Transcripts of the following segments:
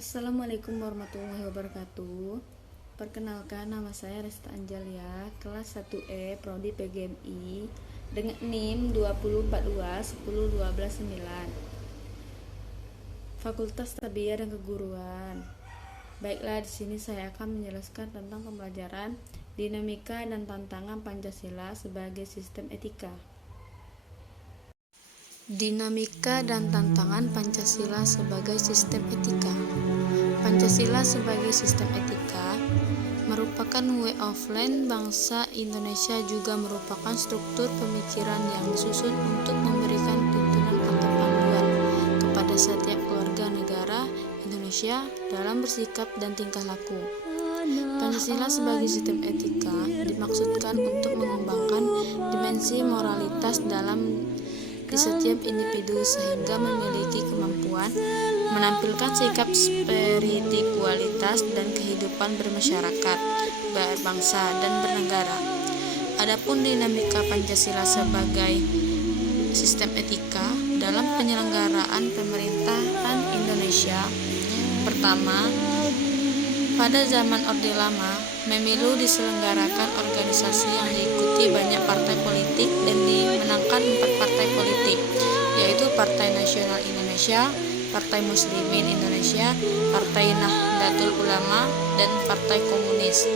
Assalamualaikum warahmatullahi wabarakatuh. Perkenalkan, nama saya Resta Anjalia, kelas 1E, Prodi PGMI dengan NIM 204210129. Fakultas Tarbiyah dan Keguruan. Baiklah, di sini saya akan menjelaskan tentang pembelajaran dinamika dan tantangan Pancasila sebagai sistem etika. Dinamika dan tantangan Pancasila sebagai sistem etika. Pancasila sebagai sistem etika merupakan way of life bangsa Indonesia, juga merupakan struktur pemikiran yang disusun untuk memberikan tuntunan atau panduan kepada setiap keluarga negara Indonesia dalam bersikap dan tingkah laku. Pancasila sebagai sistem etika dimaksudkan untuk mengembangkan dimensi moralitas di setiap individu sehingga memiliki kemampuan menampilkan sikap spiritualitas dan kehidupan bermasyarakat, berbangsa, dan bernegara. Adapun dinamika Pancasila sebagai sistem etika dalam penyelenggaraan pemerintahan Indonesia. Pertama, pada zaman Orde Lama, pemilu diselenggarakan organisasi yang diikuti banyak partai politik dan dimenangkan 4 partai politik, yaitu Partai Nasional Indonesia, Partai Muslimin Indonesia, Partai Nahdlatul Ulama, dan Partai Komunis.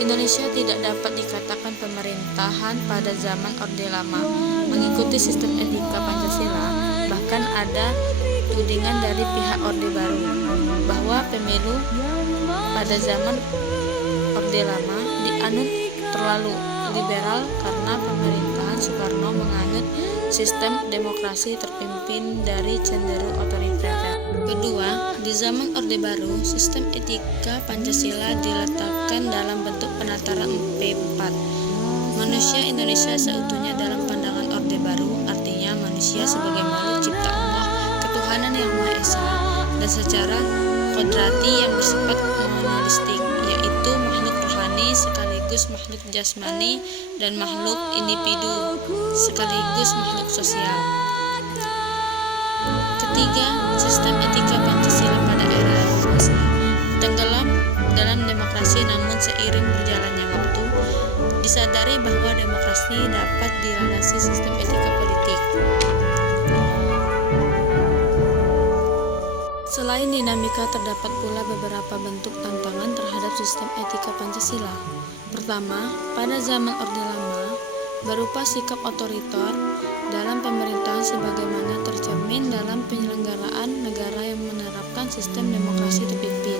Indonesia tidak dapat dikatakan pemerintahan pada zaman Orde Lama mengikuti sistem etika Pancasila. Bahkan ada tudingan dari pihak Orde Baru bahwa pemilu pada zaman Orde Lama dianut terlalu liberal karena pemerintahan Soekarno menganut sistem demokrasi terpimpin dari cenderung otoriter. Kedua, di zaman Orde Baru, sistem etika Pancasila diletakkan dalam bentuk penataran P4. Manusia Indonesia seutuhnya dalam pandangan Orde Baru, artinya manusia sebagai makhluk cipta Allah, ketuhanan yang Maha Esa, dan secara kodrati yang bersifat monolistik, yaitu makhluk rohani sekaligus makhluk jasmani dan makhluk individu sekaligus makhluk sosial. Ketiga, sistem etika Pancasila pada era reformasi tenggelam dalam demokrasi, namun seiring berjalannya waktu disadari bahwa demokrasi dapat dilandasi sistem etika politik. Selain dinamika, terdapat pula beberapa bentuk tantangan terhadap sistem etika Pancasila. Pertama, pada zaman Orde Lama, berupa sikap otoriter dalam pemerintahan sebagaimana tercermin dalam penyelenggaraan negara yang menerapkan sistem demokrasi terpimpin.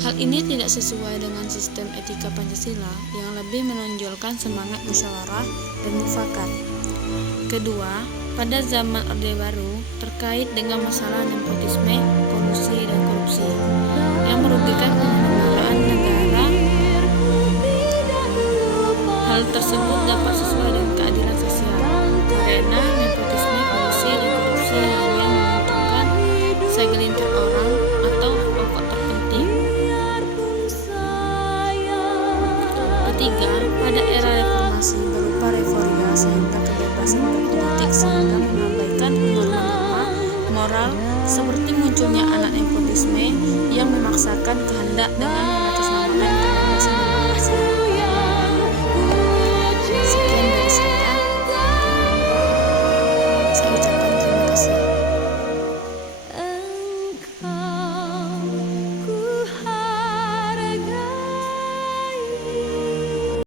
Hal ini tidak sesuai dengan sistem etika Pancasila yang lebih menonjolkan semangat musyawarah dan mufakat. Kedua, pada zaman Orde Baru terkait dengan masalah nepotisme, kolusi, dan korupsi yang merugikan penyelenggaraan negara. Hal tersebut dapat sesuai dengan keadilan sosial karena nepotisme, kolusi, dan korupsi hanya menguntungkan segelintir orang atau kelompok tertentu. Ketiga, pada era reformasi berupa euforia sehingga kebebasan berpolitik sehingga mengabaikan norma-norma moral seperti munculnya anak nepotisme yang memaksakan kehendak dengan mengatasnamakan